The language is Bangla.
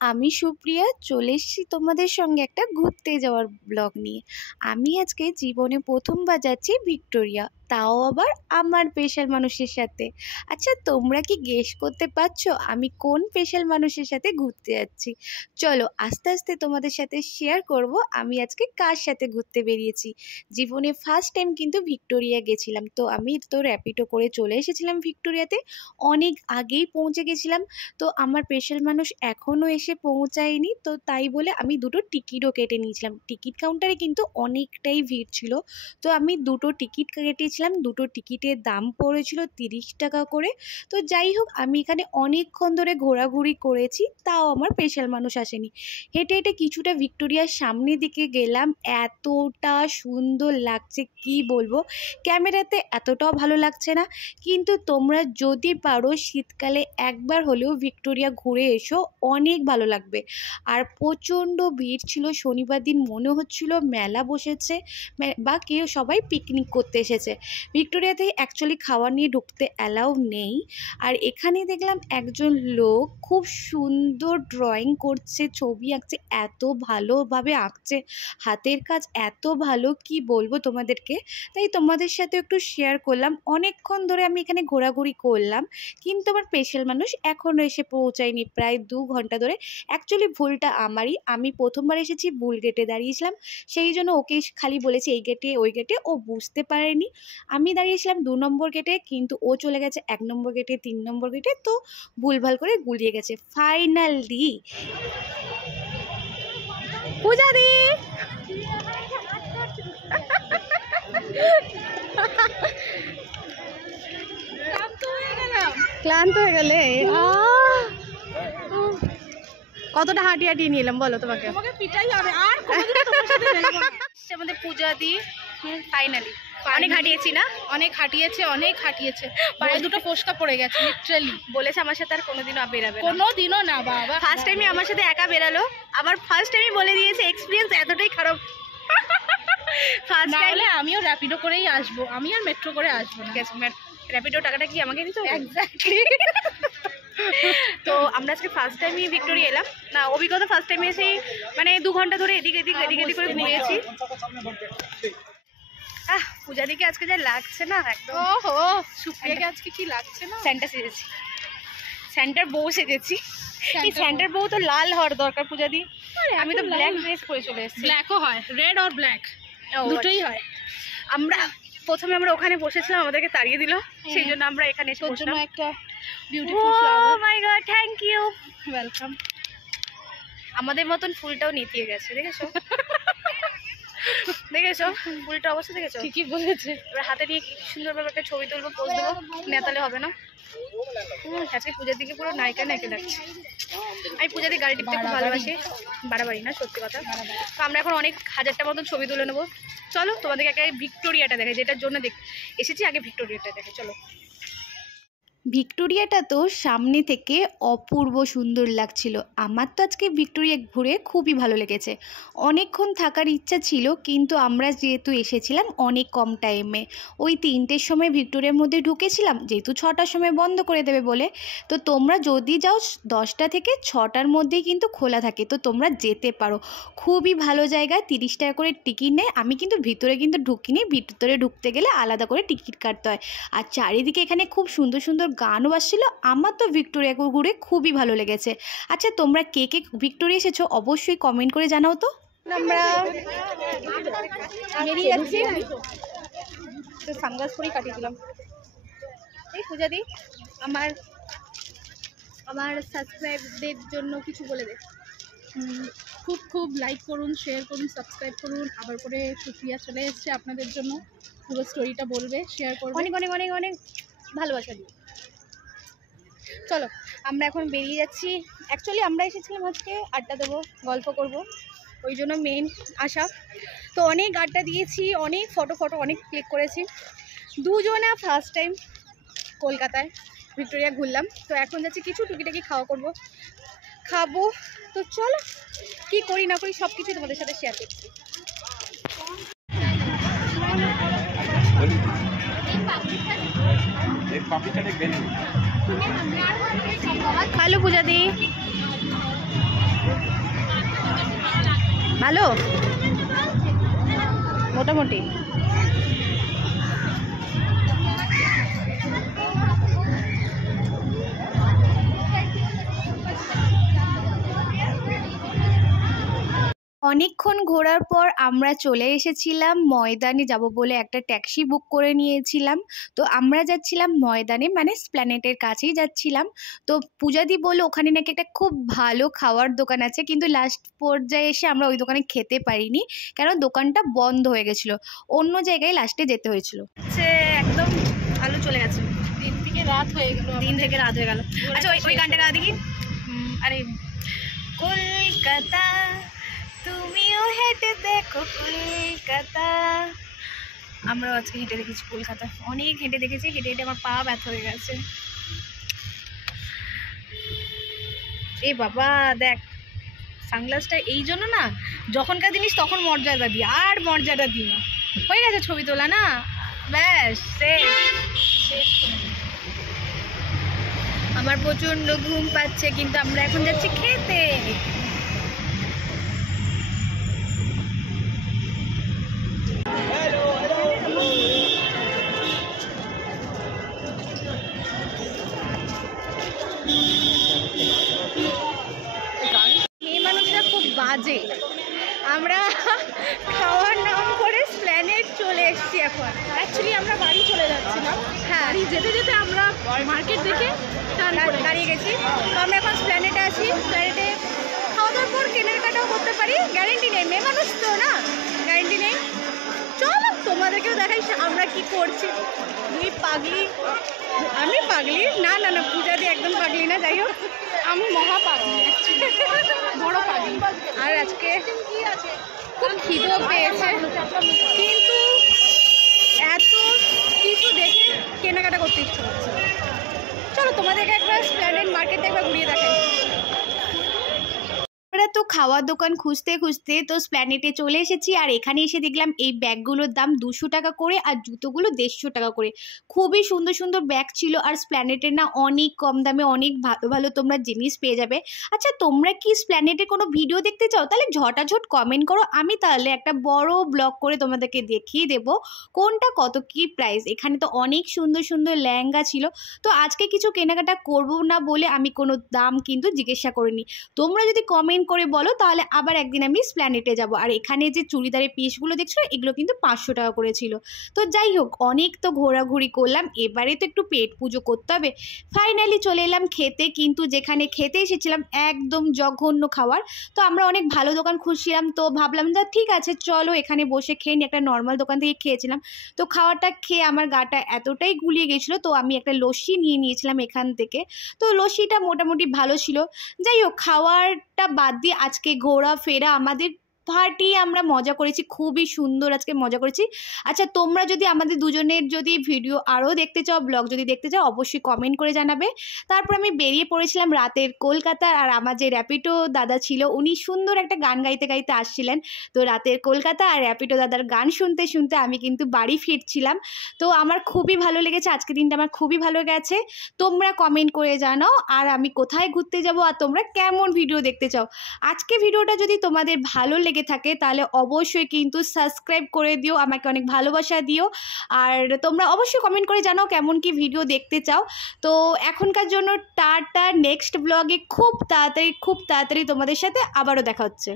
আমি সুপ্রিয়া চলে এসেছি তোমাদের সঙ্গে একটা ঘুরতে যাওয়ার ব্লগ নিয়ে। আমি আজকে জীবনে প্রথমবার যাচ্ছি ভিক্টোরিয়া, তাও আবার আমার স্পেশাল মানুষের সাথে। আচ্ছা, তোমরা কি গেস করতে পারছো আমি কোন স্পেশাল মানুষের সাথে ঘুরতে যাচ্ছি? চলো আস্তে আস্তে তোমাদের সাথে শেয়ার করব আমি আজকে কার সাথে ঘুরতে বেরিয়েছি। জীবনে ফার্স্ট টাইম কিন্তু ভিক্টোরিয়া গেছিলাম, তো আমি তো র্যাপিডো করে চলে এসেছিলাম ভিক্টোরিয়াতে, অনেক আগেই পৌঁছে গেছিলাম। তো আমার স্পেশাল মানুষ এখনও এসে পৌঁছায়নি, তো তাই বলে আমি দুটো টিকিটও কেটে নিয়েছিলাম। টিকিট কাউন্টারে কিন্তু অনেকটাই ভিড় ছিল, তো আমি দুটো টিকিট কেটেছিলাম। দুটো টিকিটের দাম পড়েছিল 30 টাকা করে। তো যাই হোক, আমি এখানে অনেকক্ষণ ধরে ঘোরাঘুরি করেছি, তাও আমার স্পেশাল মানুষ আসেনি। হেঁটে হেঁটে কিছুটা ভিক্টোরিয়ার সামনের দিকে গেলাম, এতটা সুন্দর লাগছে কি বলবো, ক্যামেরাতে এতটাও ভালো লাগছে না। কিন্তু তোমরা যদি পারো শীতকালে একবার হলেও ভিক্টোরিয়া ঘুরে এসো, অনেক ভালো লাগবে। আর প্রচণ্ড ভিড় ছিল শনিবার দিন, মনে হচ্ছিল মেলা বসেছে বা কেউ সবাই পিকনিক করতে এসেছে। ভিক্টোরিয়াতে অ্যাকচুয়ালি খাবার নিয়ে ঢুকতে অ্যালাউ নেই। আর এখানে দেখলাম একজন লোক খুব সুন্দর ড্রয়িং করছে, ছবি আঁকছে, এত ভালোভাবে আঁকছে, হাতের কাজ এত ভালো কি বলবো তোমাদেরকে। তাই তোমাদের সাথে একটু শেয়ার করলাম। অনেকক্ষণ ধরে আমি এখানে ঘোরাঘুরি করলাম, কিন্তু আমার স্পেশাল মানুষ এখনও এসে পৌঁছায়নি, প্রায় 2 ঘন্টা ধরে। অ্যাকচুয়ালি ভুলটা আমারই, আমি প্রথমবার এসেছি ভুল গেটে দাঁড়িয়েছিলাম, সেই জন্য ওকে খালি বলেছি এই গেটে ওই গেটে, ও বুঝতে পারেনি। আমি দাঁড়িয়েছিলাম 2 নম্বর গেটে, কিন্তু ও চলে গেছে 1 নম্বর গেটে, 3 নম্বর গেটে, তো ভুলভাল করে গুলিয়ে গেছে। ফাইনালি পূজা দি ক্লান্ত হয়ে গেলে কতটা হাঁটিয়ে হাঁটিয়ে নিয়ে এলাম বলো তোমাকে। আমাদের পূজা দি ফাইনালি অনেক হাঁটিয়েছি না, অনেক হাঁটিয়েছে পায়ে দুটো ফোসকা পড়ে গেছে লিটারালি। বলেছে আমার সাথে আর কোনোদিনও বেরাবে না, কোনোদিনও না বাবা। ফার্স্ট টাইমে আমার সাথে একা বেরালো, আবার ফার্স্ট টাইমই বলে দিয়েছে এক্সপিরিয়েন্স এতটাই খারাপ। ফার্স্ট টাইমে আমিও র্যাপিডো করেই আসবো, আমি আর মেট্রো করে আসবো না। র্যাপিডো টাকাটা কি আমাকে দিতে হবে? এক্স্যাক্টলি। তো আমরা আজকে ফার্স্ট টাইমই ভিক্টোরিয়া এলাম, না অভিজ্ঞতা ফার্স্ট টাইমে এসেই মানে 2 ঘন্টা ধরে এদিক এদিক করে ঘুরেছি। পূজা দিকে আজকে যা লাগছে না একদম। ওহো, সুপ্রিয়াকে আজকে কি লাগছে না। স্যান্টা সেজেছি, স্যান্টার বউ সেজেছি। এই স্যান্টার বউ তো লাল হওয়ার দরকার পূজা দি, আমি তো ব্ল্যাক ড্রেস পরে চলে এসেছি। ব্ল্যাকও হয়, রেড আর ব্ল্যাক দুটোই হয়। প্রথমে আমরা ওখানে বসেছিলাম, আমাদেরকে তাড়িয়ে দিল, সেই জন্য আমরা এখানে এসে বসলাম। একটা beautiful flower. Oh my god, thank you, welcome. আমাদের মতন ফুলটাও নিতিয়ে গেছে, দেখেছো? দেখেছো ফুলটা অবস্থা, দেখেছো? ঠিকই বলেছে। এবার হাতে নিয়ে কি সুন্দরভাবে একটা ছবি তুলবো, পোজ দেবো, নেতালে হবে না। আজকে পূজার দিকে পুরো নায়িকা নায়িকা লাগছে। আমি পূজা দিয়ে গাড়ি টিপতে খুব ভালোবাসি, বাড়াবাড়ি না, সত্যি কথা। তো আমরা এখন অনেক হাজারটা মতন ছবি তুলে নেবো। চলো তোমাদেরকে আগে ভিক্টোরিয়াটা দেখাই, যেটার জন্য এসেছি, আগে ভিক্টোরিয়াটা দেখে চলো। ভিক্টোরিয়াটা তো সামনে থেকে অপূর্ব সুন্দর লাগছিল। আমার তো আজকে ভিক্টোরিয়া ঘুরে খুবই ভালো লেগেছে। অনেকক্ষণ থাকার ইচ্ছা ছিল, কিন্তু আমরা যেহেতু এসেছিলাম অনেক কম টাইমে, ওই 3টের সময় ভিক্টোরিয়ার মধ্যে ঢুকেছিলাম, যেহেতু 6টার সময় বন্ধ করে দেবে বলে। তো তোমরা যদি যাও 10টা থেকে 6টার মধ্যেই কিন্তু খোলা থাকে, তো তোমরা যেতে পারো। খুবই ভালো জায়গা, 30 টাকা করে টিকিট নেয়। আমি কিন্তু ভিতরে কিন্তু ঢুকিনি, ভিতরে ঢুকতে গেলে আলাদা করে টিকিট কাটতে হয়। আর চারিদিকে এখানে খুব সুন্দর সুন্দর গানও আসছিল। আমার তো ভিক্টোরিয়া ঘুরে খুবই ভালো লেগেছে। আচ্ছা, তোমরা কে কে ভিক্টোরিয়া এসেছো অবশ্যই কমেন্ট করে জানাও তো। আমরা বেরিয়ে যাচ্ছি, সানগ্লাস পরেই কাটিয়ে দিলাম। এই পূজা দি, আমার সাবস্ক্রাইবদের জন্য কিছু বলে দে। খুব খুব লাইক করুন, শেয়ার করুন, সাবস্ক্রাইব করুন। আবার করে সুপ্রিয়া চলে এসছে আপনাদের জন্য, পুরো স্টোরিটা বলবে, শেয়ার করবে। অনেক অনেক অনেক অনেক ভালোবাসা দিই। চলো আমরা এখন বেরিয়ে যাচ্ছি। অ্যাকচুয়ালি আমরা এসেছিলাম আজকে আড্ডা দেবো, গল্প করব, ওই জন্য মেন আসা। তো অনেক আড্ডা দিয়েছি, অনেক ফটো অনেক ক্লিক করেছি। দুজনা ফার্স্ট টাইম কলকাতায় ভিক্টোরিয়া ঘুরলাম। তো এখন যাচ্ছি কিছু টুকিটাকি খাবো। তো চলো কি করি না করি সব কিছু তোমাদের সাথে শেয়ার করছি। हेलो पूजा दी। ভালো মোটামুটি। অনেকক্ষণ ঘোরার পর আমরা চলে এসেছিলাম ময়দানে যাব বলে একটা ট্যাক্সি বুক করে নিয়েছিলাম। তো আমরা যাচ্ছিলাম ময়দানে, মানে স্প্ল্যানেটের কাছেই যাচ্ছিলাম। তো পূজাদি বলল ওখানে নাকি একটা খুব ভালো খাওয়ার দোকান আছে, কিন্তু লাস্ট পর্যায়ে এসে আমরা ওই দোকানে খেতে পারিনি, কারণ দোকানটা বন্ধ হয়ে গেছিলো, অন্য জায়গায় লাস্টে যেতে হয়েছিল। সে একদম আলো চলে গেছে, দিন থেকে রাত হয়ে গেল। আচ্ছা ওই গানটা গা দেখি। আরে কলকাতা তুমিও হেঁটে দেখো কলকাতা। আমরাও আজকে হেঁটে দেখেছি কলকাতা, অনেক হেঁটে দেখেছি, হেঁটে হেঁটে আমার পা ব্যথা হয়ে গেছে। এ বাবা দেখ, সানগ্লাসটা এই জন্য না, যখনকার জিনিস তখন মর্যাদা দিই, আর মর্যাদা দিই না। হয়ে গেছে ছবি তোলা না, ব্যাস শেষ। আমার প্রচন্ড ঘুম পাচ্ছে, কিন্তু আমরা এখন যাচ্ছি খেতে। মেয়ে মানুষরা খুব বাজে, আমরা খাওয়ার নাম করে স্প্ল্যানেট চলে এসেছি এখন। অ্যাকচুয়ালি আমরা বাড়ি চলে যাচ্ছিলাম, হ্যাঁ বাড়ি যেতে যেতে আমরা মার্কেট দেখে দাঁড়িয়ে গেছি। তো আমরা এখন স্প্ল্যানেটে আছি, স্প্ল্যানেটে খাওয়া দাওয়ার পর কেনাকাটাও করতে পারি, গ্যারেন্টি নেই, মেয়ে মানুষ তো না, গ্যারেন্টি নেই। চলো তোমাদেরকেও দেখাই আমরা কি করছি। দুই পাগলি, আমি পাগলি না, পূজা দিয়ে একদম পাগলি না, যাই হোক আমি মহা পাগলি, বড় পাগলি। আর আজকে খুব খিদেও পেয়েছে, কিন্তু এত কিছু দেখে কেনাকাটা করতে ইচ্ছে করছে। চলো তোমাদেরকে একবার স্প্ল্যানেট মার্কেটটা একবার ঘুরিয়ে দেখাই। আমরা তো খাওয়ার দোকান খুঁজতে খুঁজতে তো স্প্ল্যানেটে চলে এসেছি, আর এখানে এসে দেখলাম এই ব্যাগগুলোর দাম 200 টাকা করে, আর জুতোগুলো 150 টাকা করে। খুবই সুন্দর সুন্দর ব্যাগ ছিল, আর স্প্ল্যানেটের না অনেক কম দামে অনেক ভালো ভালো তোমরা জিনিস পেয়ে যাবে। আচ্ছা তোমরা কি স্প্ল্যানেটে কোনো ভিডিও দেখতে চাও? তাহলে ঝটাঝট কমেন্ট করো, আমি তাহলে একটা বড় ব্লগ করে তোমাদেরকে দেখিয়ে দেবো কোনটা কত কি প্রাইস। এখানে তো অনেক সুন্দর সুন্দর লেহেঙ্গা ছিল। তো আজকে কিছু কেনাকাটা করবো না বলে আমি কোনো দাম কিন্তু জিজ্ঞাসা করিনি। তোমরা যদি কমেন্ট করে বলো তাহলে আবার একদিন আমি স্প্ল্যানেটে যাব। আর এখানে যে চুড়িদারের পিসগুলো দেখছো এগুলো কিন্তু 500 টাকা করে ছিল। তো যাই হোক, অনেক তো ঘোরাঘুরি করলাম, এবারে তো একটু পেট পুজো করতে হবে। ফাইনালি চলে এলাম খেতে, কিন্তু যেখানে খেতে এসেছিলাম একদম জঘন্য খাবার। তো আমরা অনেক ভালো দোকান খুঁজছিলাম, তো ভাবলাম যে ঠিক আছে চলো এখানে বসে খেয়ে নিই। একটা নর্মাল দোকান থেকে খেয়েছিলাম, তো খাওয়াটা খেয়ে আমার গাটা এতটাই গুলিয়ে গেছিলো, তো আমি একটা লস্যি নিয়ে নিয়েছিলাম এখান থেকে। তো লস্যিটা মোটামুটি ভালো ছিল। যাই হোক, খাওয়ারটা বাদ দিয়ে আজকে ঘোরাফেরা আমাদের পার্টি আমরা মজা করেছি, খুবই সুন্দর আজকে মজা করেছি। আচ্ছা তোমরা যদি আমাদের দুজনের যদি ভিডিও আরও দেখতে চাও, ব্লগ যদি দেখতে চাও, অবশ্যই কমেন্ট করে জানাবে। তারপর আমি বেরিয়ে পড়েছিলাম রাতের কলকাতা, আর আমার যে র্যাপিডো দাদা ছিল উনি সুন্দর একটা গান গাইতে গাইতে আসছিলেন। তো রাতের কলকাতা আর র্যাপিডো দাদার গান শুনতে শুনতে আমি কিন্তু বাড়ি ফিরছিলাম। তো আমার খুবই ভালো লেগেছে, আজকে দিনটা আমার খুবই ভালো গেছে। তোমরা কমেন্ট করে জানাও আর আমি কোথায় ঘুরতে যাব, আর তোমরা কেমন ভিডিও দেখতে চাও। আজকে ভিডিওটা যদি তোমাদের ভালো লেগে থাকে তাহলে অবশ্যই কিন্তু সাবস্ক্রাইব করে দিও, আমাকে অনেক ভালোবাসা দিও। আর তোমরা অবশ্যই কমেন্ট করে জানাও কেমন কি ভিডিও দেখতে চাও। তো এখনকার জন্য টাটা, নেক্সট ব্লগে খুব তাড়াতাড়ি তোমাদের সাথে আবারও দেখা হচ্ছে।